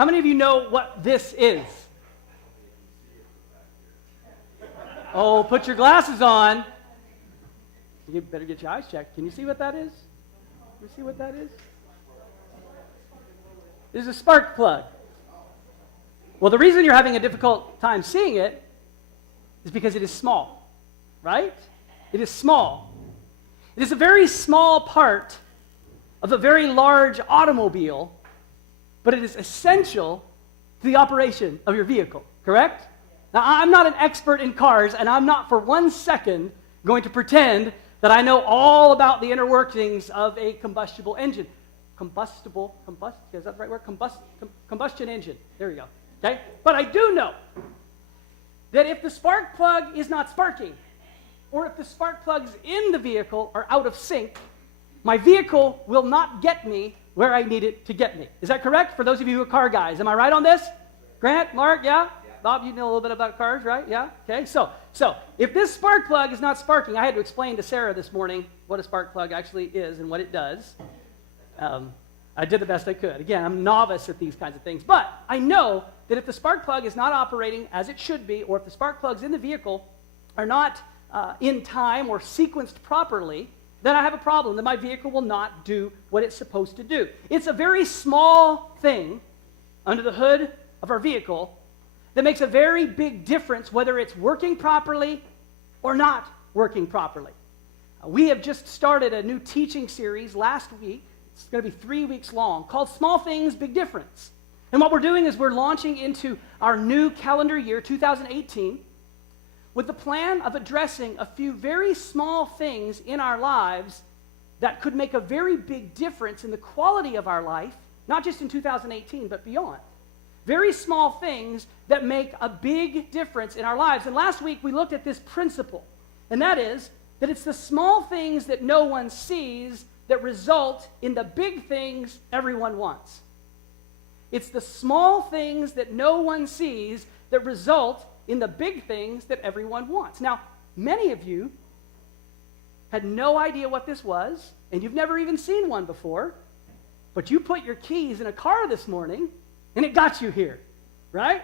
How many of you know what this is? Oh, put your glasses on. You better get your eyes checked. Can you see what that is? Can you see what that is? This is a spark plug. Well, the reason you're having a difficult time seeing it is because it is small, right? It is small. It is a very small part of a very large automobile, but it is essential to the operation of your vehicle, correct? Now, I'm not an expert in cars, and I'm not for 1 second going to pretend that I know all about the inner workings of a combustible engine. Is that the right word? Combustion engine. There you go. Okay? But I do know that if the spark plug is not sparking, or if the spark plugs in the vehicle are out of sync, my vehicle will not get me where I need it to get me. Is that correct? For those of you who are car guys, am I right on this? Grant, Mark, yeah? Bob, you know a little bit about cars, right? Yeah? Okay, so if this spark plug is not sparking, I had to explain to Sarah this morning what a spark plug actually is and what it does. I did the best I could. Again, I'm novice at these kinds of things, but I know that if the spark plug is not operating as it should be, or if the spark plugs in the vehicle are not in time or sequenced properly, then I have a problem, that my vehicle will not do what it's supposed to do. It's a very small thing under the hood of our vehicle that makes a very big difference whether it's working properly or not working properly. We have just started a new teaching series last week. It's going to be 3 weeks long, called Small Things, Big Difference. And what we're doing is we're launching into our new calendar year, 2018, with the plan of addressing a few very small things in our lives that could make a very big difference in the quality of our life, not just in 2018, but beyond. Very small things that make a big difference in our lives. And last week we looked at this principle, and that is that it's the small things that no one sees that result in the big things everyone wants. It's the small things that no one sees that result in the big things that everyone wants. Now, many of you had no idea what this was, and you've never even seen one before, but you put your keys in a car this morning, and it got you here, right?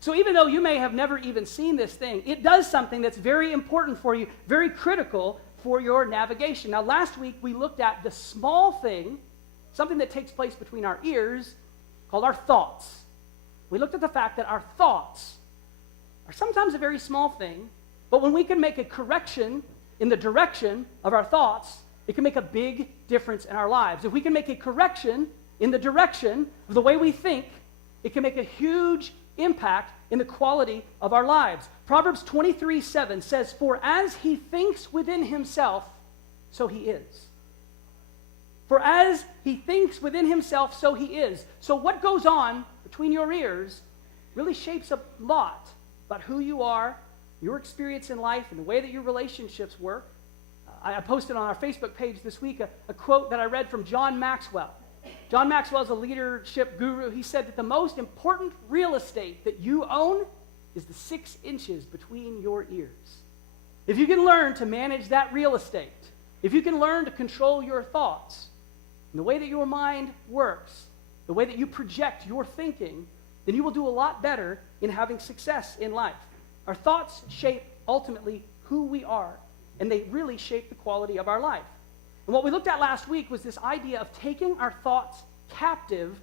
So even though you may have never even seen this thing, it does something that's very important for you, very critical for your navigation. Now, last week we looked at the small thing, something that takes place between our ears, called our thoughts. We looked at the fact that our thoughts are sometimes a very small thing, but when we can make a correction in the direction of our thoughts, it can make a big difference in our lives. If we can make a correction in the direction of the way we think, it can make a huge impact in the quality of our lives. Proverbs 23:7 says, "For as he thinks within himself, so he is." For as he thinks within himself, so he is. So what goes on between your ears really shapes a lot about who you are, your experience in life, and the way that your relationships work. I posted on our Facebook page this week a quote that I read from John Maxwell. John Maxwell is a leadership guru. He said that the most important real estate that you own is the 6 inches between your ears. If you can learn to manage that real estate, if you can learn to control your thoughts, and the way that your mind works, the way that you project your thinking, then you will do a lot better in having success in life. Our thoughts shape ultimately who we are, and they really shape the quality of our life. And what we looked at last week was this idea of taking our thoughts captive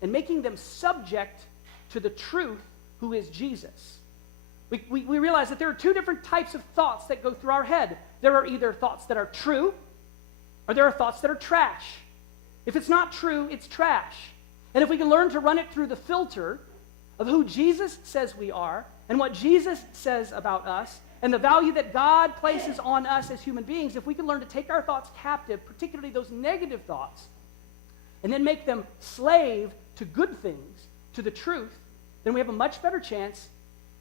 and making them subject to the truth, who is Jesus. We realize that there are 2 different types of thoughts that go through our head. There are either thoughts that are true, or there are thoughts that are trash. If it's not true, it's trash. And if we can learn to run it through the filter of who Jesus says we are, and what Jesus says about us, and the value that God places on us as human beings, if we can learn to take our thoughts captive, particularly those negative thoughts, and then make them slave to good things, to the truth, then we have a much better chance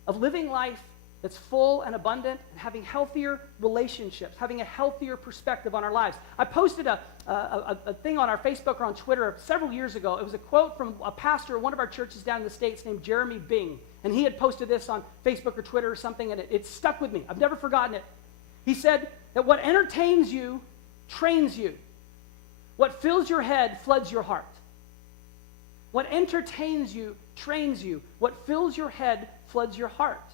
of living life that's full and abundant, and having healthier relationships, having a healthier perspective on our lives. I posted a thing on our Facebook or on Twitter several years ago. It was a quote from a pastor of one of our churches down in the States named Jeremy Bing. And he had posted this on Facebook or Twitter or something, and it stuck with me. I've never forgotten it. He said that what entertains you trains you. What fills your head floods your heart. What entertains you trains you. What fills your head floods your heart.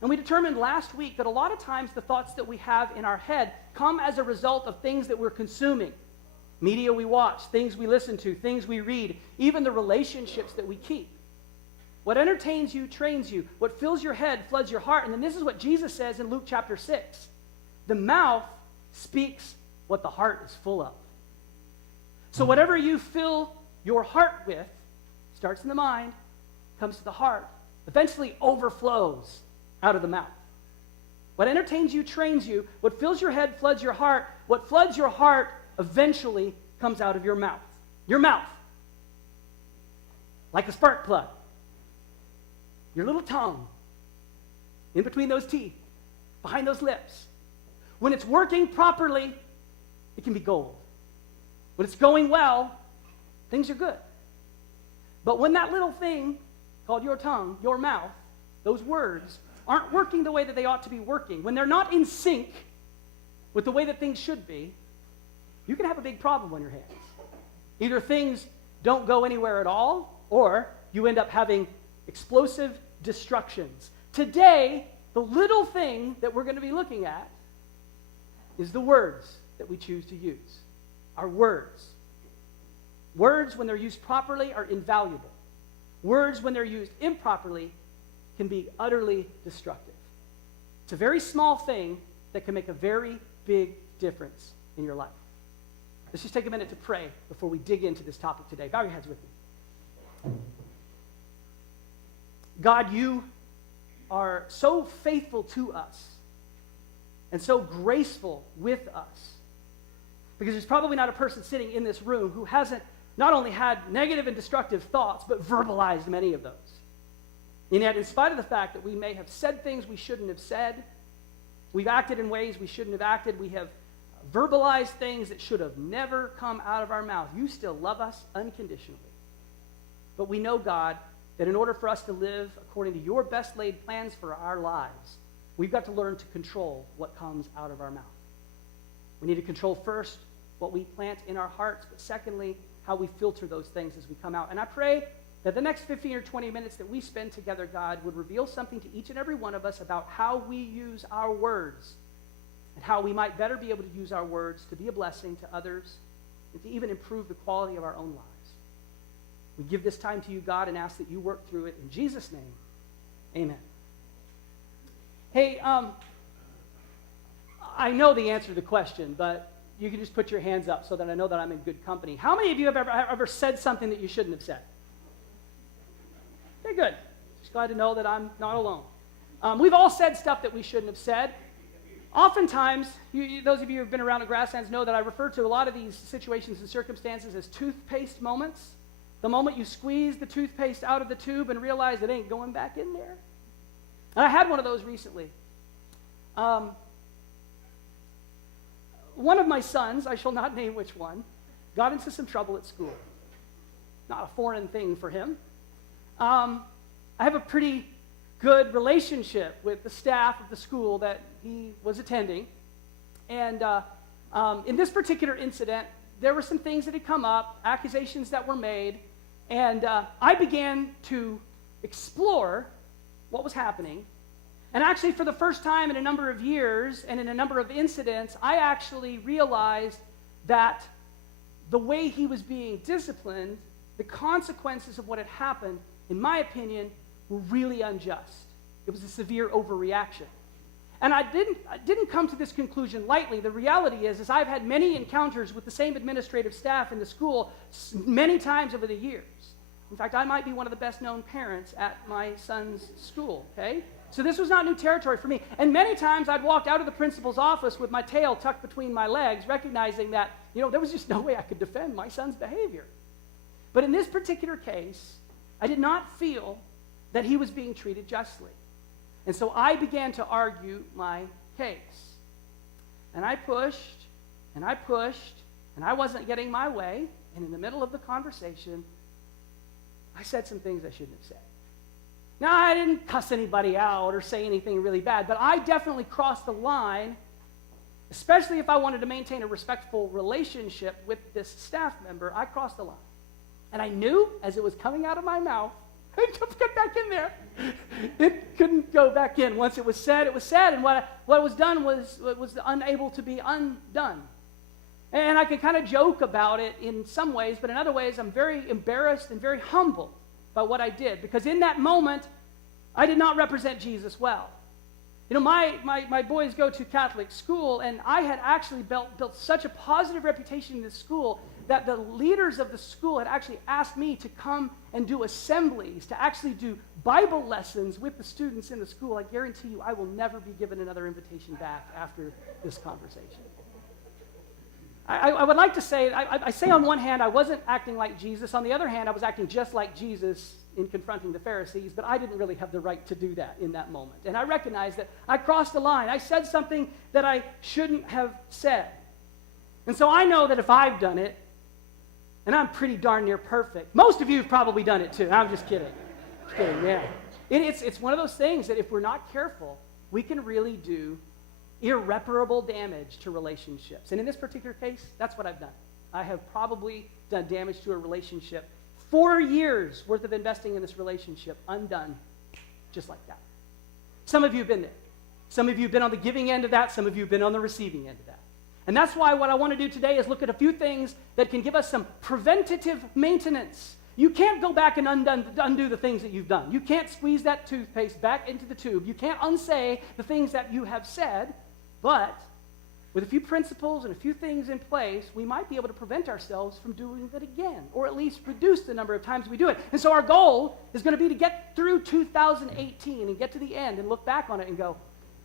And we determined last week that a lot of times the thoughts that we have in our head come as a result of things that we're consuming. Media we watch, things we listen to, things we read, even the relationships that we keep. What entertains you trains you. What fills your head floods your heart. And then this is what Jesus says in Luke chapter 6. The mouth speaks what the heart is full of. So whatever you fill your heart with, starts in the mind, comes to the heart, eventually overflows out of the mouth. What entertains you trains you. What fills your head floods your heart. What floods your heart eventually comes out of your mouth. Your mouth. Like a spark plug. Your little tongue. In between those teeth. Behind those lips. When it's working properly, it can be gold. When it's going well, things are good. But when that little thing called your tongue, your mouth, those words, aren't working the way that they ought to be working, when they're not in sync with the way that things should be, you can have a big problem on your hands. Either things don't go anywhere at all, or you end up having explosive destructions. Today, the little thing that we're going to be looking at is the words that we choose to use. Our words. Words, when they're used properly, are invaluable. Words, when they're used improperly, can be utterly destructive. It's a very small thing that can make a very big difference in your life. Let's just take a minute to pray before we dig into this topic today. Bow your heads with me. God, you are so faithful to us and so graceful with us, because there's probably not a person sitting in this room who hasn't not only had negative and destructive thoughts, but verbalized many of those. And yet, in spite of the fact that we may have said things we shouldn't have said, we've acted in ways we shouldn't have acted, we have verbalized things that should have never come out of our mouth, you still love us unconditionally. But we know, God, that in order for us to live according to your best laid plans for our lives, we've got to learn to control what comes out of our mouth. We need to control first what we plant in our hearts, but secondly, how we filter those things as we come out. And I pray that the next 15 or 20 minutes that we spend together, God, would reveal something to each and every one of us about how we use our words and how we might better be able to use our words to be a blessing to others and to even improve the quality of our own lives. We give this time to you, God, and ask that you work through it. In Jesus' name, amen. Hey, I know the answer to the question, but you can just put your hands up so that I know that I'm in good company. How many of you have ever said something that you shouldn't have said? Okay, good. Just glad to know that I'm not alone. We've all said stuff that we shouldn't have said. Oftentimes, those of you who have been around at Grasslands know that I refer to a lot of these situations and circumstances as toothpaste moments. The moment you squeeze the toothpaste out of the tube and realize it ain't going back in there. And I had one of those recently. One of my sons, I shall not name which one, got into some trouble at school. Not a foreign thing for him. I have a pretty good relationship with the staff of the school that he was attending. And in this particular incident, there were some things that had come up, accusations that were made, and I began to explore what was happening. And actually, for the first time in a number of years and in a number of incidents, I actually realized that the way he was being disciplined, the consequences of what had happened, in my opinion, were really unjust. It was a severe overreaction. And I didn't come to this conclusion lightly. The reality is I've had many encounters with the same administrative staff in the school many times over the years. In fact, I might be one of the best-known parents at my son's school, okay? So this was not new territory for me. And many times I'd walked out of the principal's office with my tail tucked between my legs, recognizing that, there was just no way I could defend my son's behavior. But in this particular case, I did not feel that he was being treated justly. And so I began to argue my case. And I pushed, and I pushed, and I wasn't getting my way. And in the middle of the conversation, I said some things I shouldn't have said. Now, I didn't cuss anybody out or say anything really bad, but I definitely crossed the line, especially if I wanted to maintain a respectful relationship with this staff member. I crossed the line. And I knew as it was coming out of my mouth, it couldn't get back in there. It couldn't go back in. Once it was said, and what was done was unable to be undone. And I can kind of joke about it in some ways, but in other ways, I'm very embarrassed and very humbled by what I did, because in that moment, I did not represent Jesus well. You know, my boys go to Catholic school, and I had actually built such a positive reputation in this school that the leaders of the school had actually asked me to come and do assemblies, to actually do Bible lessons with the students in the school. I guarantee you I will never be given another invitation back after this conversation. I would like to say, I say on one hand I wasn't acting like Jesus. On the other hand, I was acting just like Jesus in confronting the Pharisees, but I didn't really have the right to do that in that moment. And I recognized that I crossed the line. I said something that I shouldn't have said. And so I know that if I've done it, and I'm pretty darn near perfect. Most of you have probably done it too. I'm just kidding. Just kidding, yeah. It's one of those things that if we're not careful, we can really do irreparable damage to relationships. And in this particular case, that's what I've done. I have probably done damage to a relationship. 4 years worth of investing in this relationship undone just like that. Some of you have been there. Some of you have been on the giving end of that. Some of you have been on the receiving end of that. And that's why what I want to do today is look at a few things that can give us some preventative maintenance. You can't go back and undo the things that you've done. You can't squeeze that toothpaste back into the tube. You can't unsay the things that you have said. But with a few principles and a few things in place, we might be able to prevent ourselves from doing that again, or at least reduce the number of times we do it. And so our goal is going to be to get through 2018 and get to the end and look back on it and go,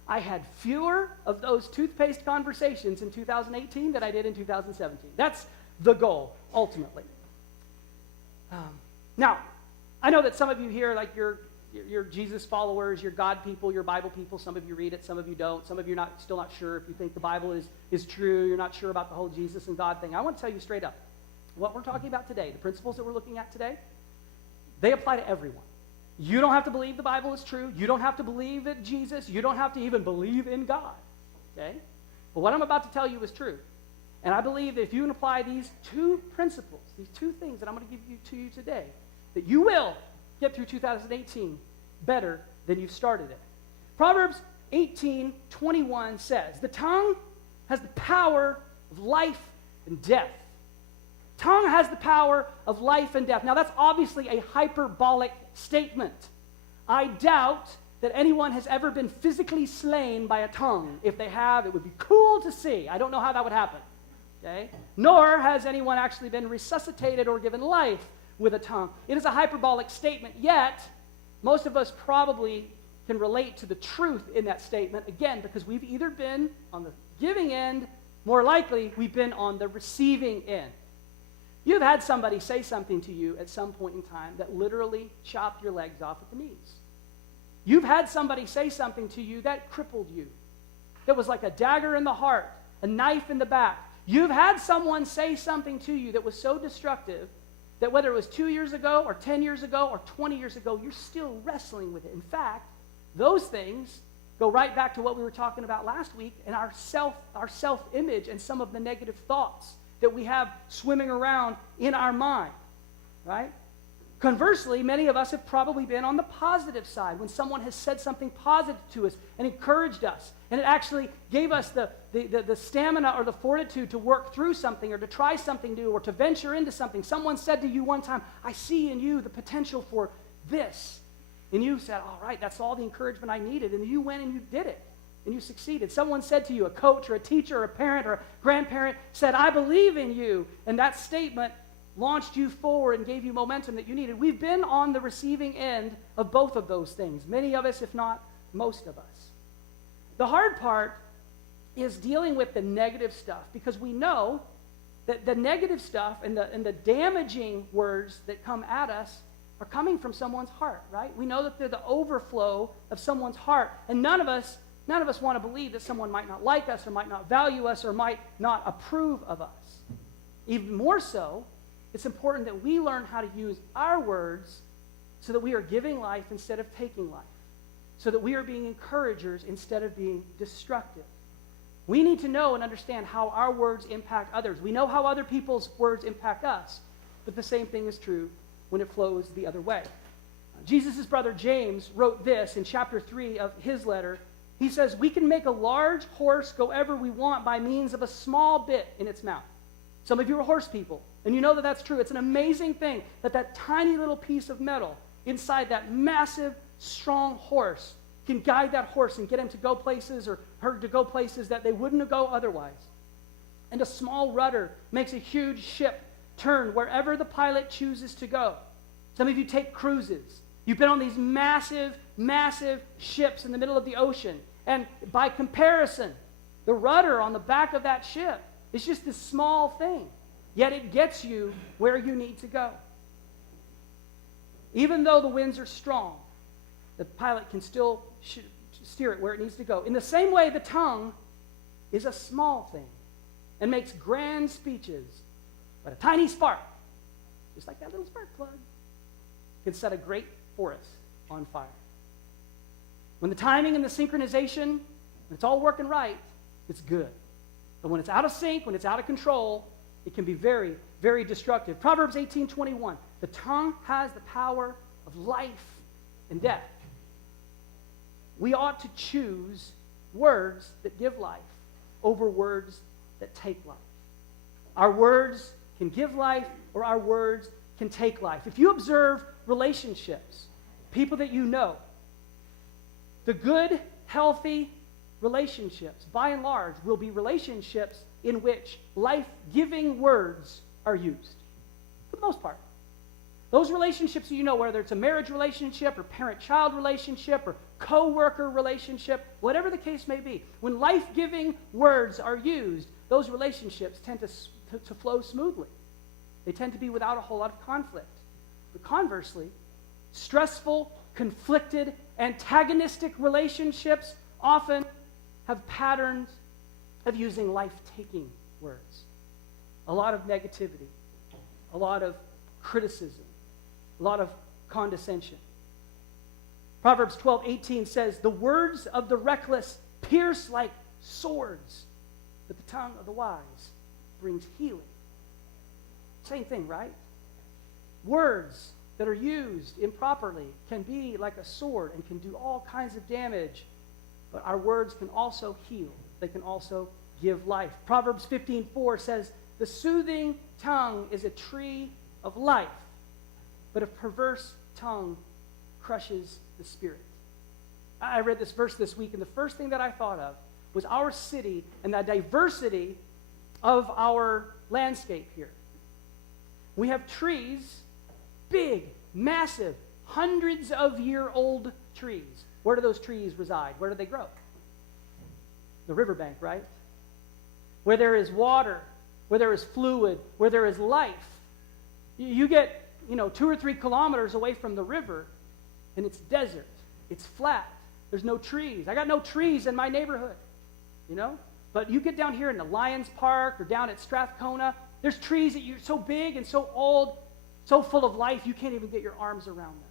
I had fewer of those toothpaste conversations in 2018 than I did in 2017. That's the goal, ultimately. Now, I know that some of you here, like you're Jesus followers, you're God people, you're Bible people. Some of you read it, some of you don't. Some of you are still not sure if you think the Bible is true. You're not sure about the whole Jesus and God thing. I want to tell you straight up, what we're talking about today, the principles that we're looking at today, they apply to everyone. You don't have to believe the Bible is true. You don't have to believe in Jesus. You don't have to even believe in God. Okay? But what I'm about to tell you is true. And I believe that if you can apply these two principles, these two things that I'm going to give to you today, that you will get through 2018 better than you've started it. Proverbs 18:21 says, the tongue has the power of life and death. Tongue has the power of life and death. Now, that's obviously a hyperbolic statement. I doubt that anyone has ever been physically slain by a tongue. If they have, it would be cool to see. I don't know how that would happen. Okay? Nor has anyone actually been resuscitated or given life with a tongue. It is a hyperbolic statement, yet most of us probably can relate to the truth in that statement, again, because we've either been on the giving end, more likely we've been on the receiving end. You've had somebody say something to you at some point in time that literally chopped your legs off at the knees. You've had somebody say something to you that crippled you, that was like a dagger in the heart, a knife in the back. You've had someone say something to you that was so destructive that whether it was 2 years ago or 10 years ago or 20 years ago, you're still wrestling with it. In fact, those things go right back to what we were talking about last week and our self-image and some of the negative thoughts that we have swimming around in our mind, right? Conversely, many of us have probably been on the positive side when someone has said something positive to us and encouraged us, and it actually gave us the stamina or the fortitude to work through something or to try something new or to venture into something. Someone said to you one time, I see in you the potential for this. And you said, all right, that's all the encouragement I needed. And you went and you did it. And you succeeded. Someone said to you, a coach or a teacher or a parent or a grandparent said, I believe in you. And that statement launched you forward and gave you momentum that you needed. We've been on the receiving end of both of those things. Many of us, if not most of us. The hard part is dealing with the negative stuff, because we know that the negative stuff and the damaging words that come at us are coming from someone's heart, right? We know that they're the overflow of someone's heart. And none of us want to believe that someone might not like us or might not value us or might not approve of us. Even more so, it's important that we learn how to use our words so that we are giving life instead of taking life, so that we are being encouragers instead of being destructive. We need to know and understand how our words impact others. We know how other people's words impact us. but the same thing is true when it flows the other way. Jesus' brother James wrote this in chapter 3 of his letter. He says, we can make a large horse go ever we want by means of a small bit in its mouth. Some of you are horse people, and you know that that's true. It's an amazing thing that that tiny little piece of metal inside that massive, strong horse can guide that horse and get him to go places or her to go places that they wouldn't go otherwise. And a small rudder makes a huge ship turn wherever the pilot chooses to go. Some of you take cruises. You've been on these massive, massive ships in the middle of the ocean. And by comparison, the rudder on the back of that ship is just this small thing. Yet it gets you where you need to go. Even though the winds are strong, the pilot can still steer it where it needs to go. In the same way, the tongue is a small thing and makes grand speeches, but a tiny spark, just like that little spark plug, can set a great forest on fire. When the timing and the synchronization, when it's all working right, it's good. But when it's out of sync, when it's out of control, it can be very, very destructive. Proverbs 18:21, the tongue has the power of life and death. We ought to choose words that give life over words that take life. Our words can give life, or our words can take life. If you observe relationships, people that you know, the good, healthy relationships, by and large, will be relationships in which life-giving words are used, for the most part. Those relationships that you know, whether it's a marriage relationship or parent-child relationship or co-worker relationship, whatever the case may be, when life-giving words are used, those relationships tend to flow smoothly. They tend to be without a whole lot of conflict. But conversely, stressful, conflicted, antagonistic relationships often have patterns of using life-taking words. A lot of negativity, a lot of criticism, a lot of condescension. Proverbs 12:18 says, the words of the reckless pierce like swords, but the tongue of the wise brings healing. Same thing, right? Words that are used improperly can be like a sword and can do all kinds of damage, but our words can also heal. They can also give life. Proverbs 15:4 says, the soothing tongue is a tree of life, but a perverse tongue crushes the spirit. I read this verse this week, and the first thing that I thought of was our city and the diversity of our landscape here. We have trees, big, massive, hundreds of year old trees. Where do those trees reside? Where do they grow? The riverbank, right? Where there is water, where there is fluid, where there is life. You get, 2 or 3 kilometers away from the river, and it's desert. It's flat. There's no trees. I got no trees in my neighborhood, But you get down here in the Lions Park or down at Strathcona, there's trees that are so big and so old, so full of life, you can't even get your arms around them.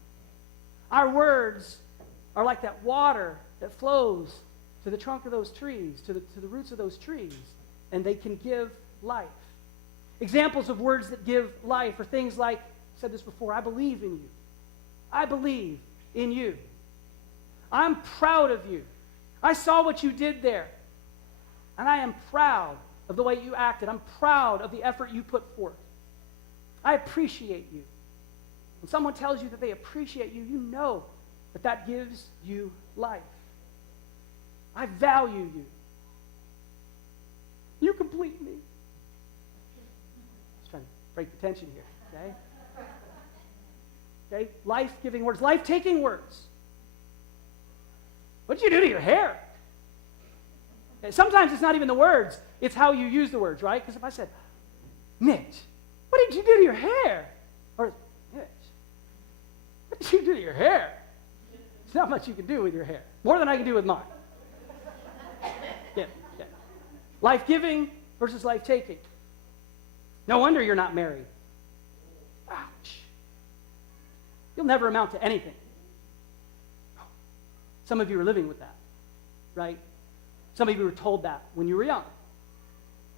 Our words are like that water that flows to the trunk of those trees, to the roots of those trees, and they can give life. Examples of words that give life are things like, I said this before, I believe in you. I believe in you. I'm proud of you. I saw what you did there, and I am proud of the way you acted. I'm proud of the effort you put forth. I appreciate you. When someone tells you that they appreciate you, you know that that gives you life. I value you. You complete me. Just trying to break the tension here, okay? Okay, life-giving words, life-taking words. What did you do to your hair? Okay, sometimes it's not even the words, it's how you use the words, right? Because if I said, Mitch, what did you do to your hair? Or, Mitch, what did you do to your hair? There's not much you can do with your hair. More than I can do with mine. Yeah. Life-giving versus life-taking. No wonder you're not married. Ouch. You'll never amount to anything. Some of you are living with that, right? Some of you were told that when you were young,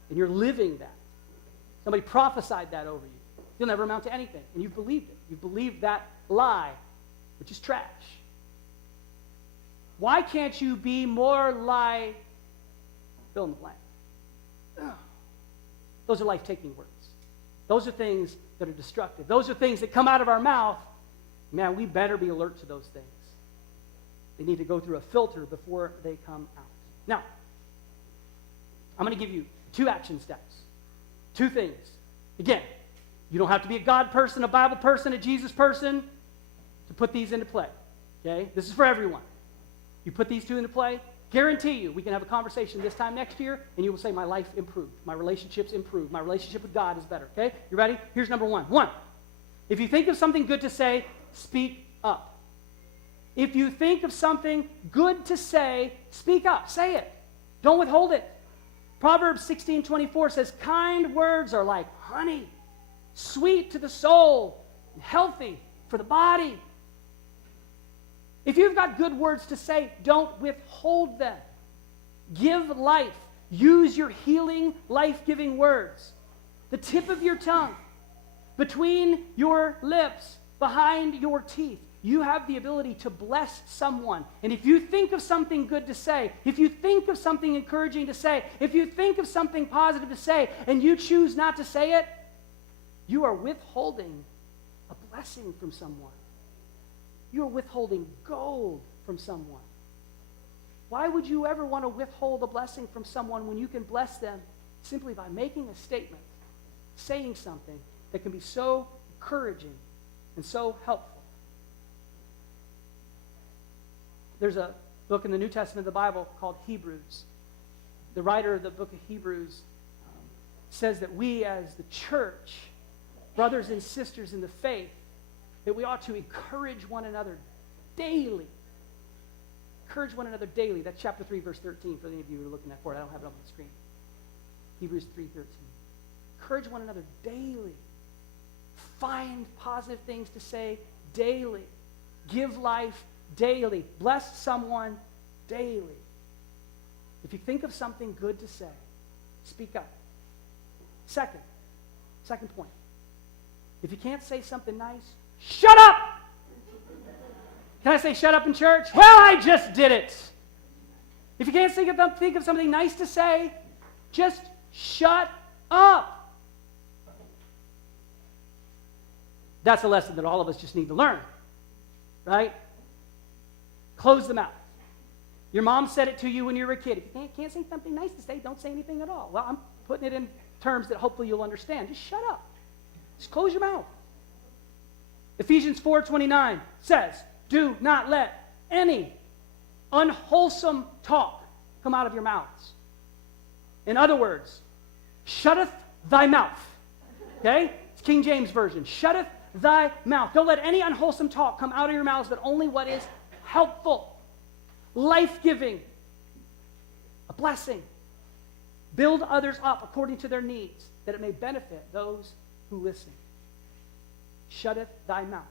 and you're living that. Somebody prophesied that over you. you'll never amount to anything. And you've believed it. You've believed that lie, which is trash. Why can't you be more like fill in the blank? Those are life-taking words. Those are things that are destructive. Those are things that come out of our mouth. Man, we better be alert to those things. They need to go through a filter before they come out. Now, I'm going to give you 2 action steps. 2 things. Again, you don't have to be a God person, a Bible person, a Jesus person to put these into play. Okay? This is for everyone. You put these 2 into play, guarantee you we can have a conversation this time next year, and you will say, my life improved. My relationships improved. My relationship with God is better. Okay? You ready? Here's number 1. 1, if you think of something good to say, speak up. If you think of something good to say, speak up. Say it. Don't withhold it. Proverbs 16:24 says, kind words are like honey, sweet to the soul, and healthy for the body. If you've got good words to say, don't withhold them. Give life. Use your healing, life-giving words. The tip of your tongue, between your lips, behind your teeth. You have the ability to bless someone. And if you think of something good to say, if you think of something encouraging to say, if you think of something positive to say, and you choose not to say it, you are withholding a blessing from someone. You are withholding gold from someone. Why would you ever want to withhold a blessing from someone when you can bless them simply by making a statement, saying something that can be so encouraging and so helpful? There's a book in the New Testament of the Bible called Hebrews. The writer of the book of Hebrews says that we as the church, brothers and sisters in the faith, that we ought to encourage one another daily. Encourage one another daily. That's chapter 3, verse 13, for any of you who are looking at for it. I don't have it up on the screen. Hebrews 3:13. Encourage one another daily. Find positive things to say daily. Give life daily. Bless someone daily. If you think of something good to say, speak up. Second point. If you can't say something nice, shut up! Can I say shut up in church? Well, I just did it. If you can't think of something nice to say, just shut up. That's a lesson that all of us just need to learn, right? Close the mouth. Your mom said it to you when you were a kid. If you can't say something nice to say, don't say anything at all. Well, I'm putting it in terms that hopefully you'll understand. Just shut up. Just close your mouth. Ephesians 4:29 says, do not let any unwholesome talk come out of your mouths. In other words, shutteth thy mouth. Okay? It's King James Version. Shutteth thy mouth. Don't let any unwholesome talk come out of your mouths, but only what is helpful, life-giving, a blessing. Build others up according to their needs, that it may benefit those who listen. Shutteth thy mouth.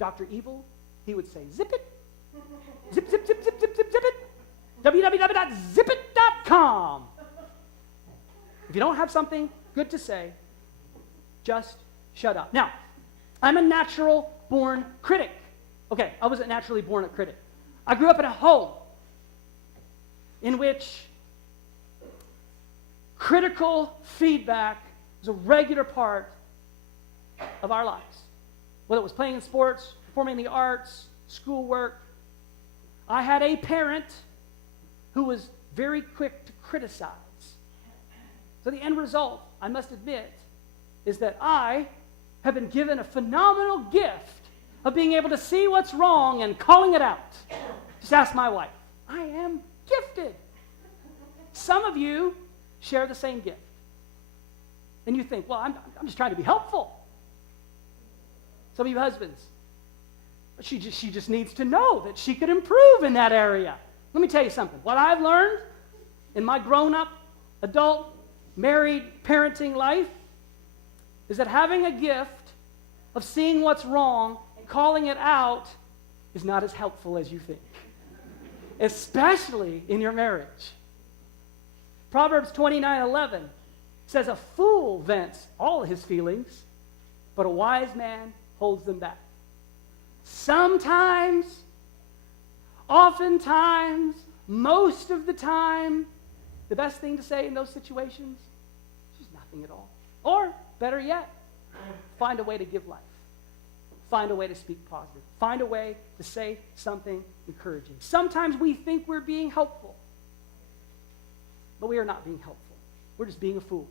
Dr. Evil, he would say, zip it. Zip, zip, zip, zip, zip, zip, zip it. www.zipit.com. If you don't have something good to say, just shut up. Now, I'm a natural-born critic. Okay, I wasn't naturally born a critic. I grew up in a home in which critical feedback was a regular part of our lives. Whether it was playing in sports, performing in the arts, schoolwork. I had a parent who was very quick to criticize. So the end result, I must admit, is that I have been given a phenomenal gift of being able to see what's wrong and calling it out. Just ask my wife. I am gifted. Some of you share the same gift. And you think, well, I'm just trying to be helpful. Some of you husbands, she just needs to know that she could improve in that area. Let me tell you something. What I've learned in my grown-up, adult, married, parenting life is that having a gift of seeing what's wrong and calling it out is not as helpful as you think, especially in your marriage. Proverbs 29:11 says, a fool vents all his feelings, but a wise man holds them back. Sometimes, oftentimes, most of the time, the best thing to say in those situations is just nothing at all. Or, better yet, find a way to give life. Find a way to speak positive. Find a way to say something encouraging. Sometimes we think we're being helpful, but we are not being helpful. We're just being a fool.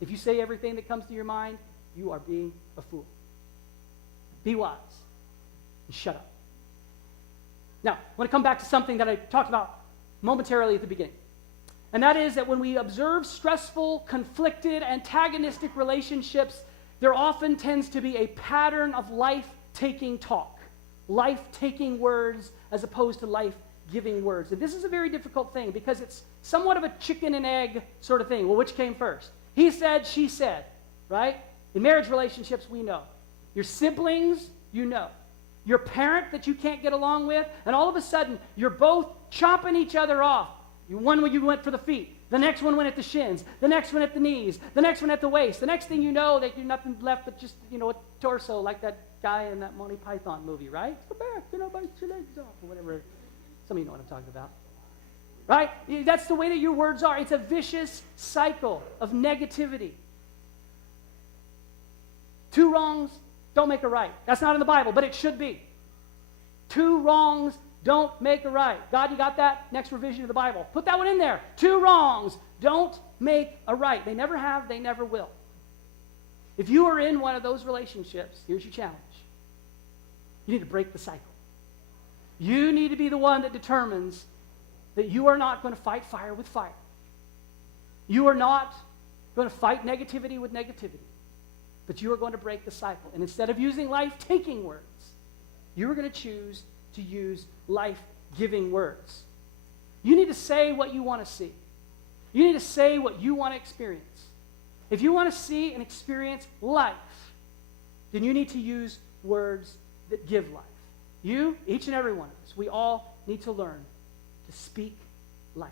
If you say everything that comes to your mind, you are being a fool. Be wise and shut up. Now, I want to come back to something that I talked about momentarily at the beginning. And that is that when we observe stressful, conflicted, antagonistic relationships, there often tends to be a pattern of life-taking talk, life-taking words as opposed to life-giving words. And this is a very difficult thing because it's somewhat of a chicken and egg sort of thing. Well, which came first? He said, she said, right? In marriage relationships, we know. Your siblings, you know. Your parent that you can't get along with, and all of a sudden, you're both chopping each other off. One when you went for the feet. The next one went at the shins. The next one at the knees. The next one at the waist. The next thing you know, that you're nothing left but just, a torso like that guy in that Monty Python movie, right? Go back, bite your legs off, or whatever. Some of you know what I'm talking about. Right? That's the way that your words are. It's a vicious cycle of negativity. Two wrongs don't make a right. That's not in the Bible, but it should be. Two wrongs don't make a right. God, you got that? Next revision of the Bible. Put that one in there. Two wrongs don't make a right. They never have, they never will. If you are in one of those relationships, here's your challenge. You need to break the cycle. You need to be the one that determines that you are not going to fight fire with fire. You are not going to fight negativity with negativity. But you are going to break the cycle. And instead of using life-taking words, you are going to choose to use life-giving words. You need to say what you want to see. You need to say what you want to experience. If you want to see and experience life, then you need to use words that give life. You, each and every one of us, we all need to learn to speak life.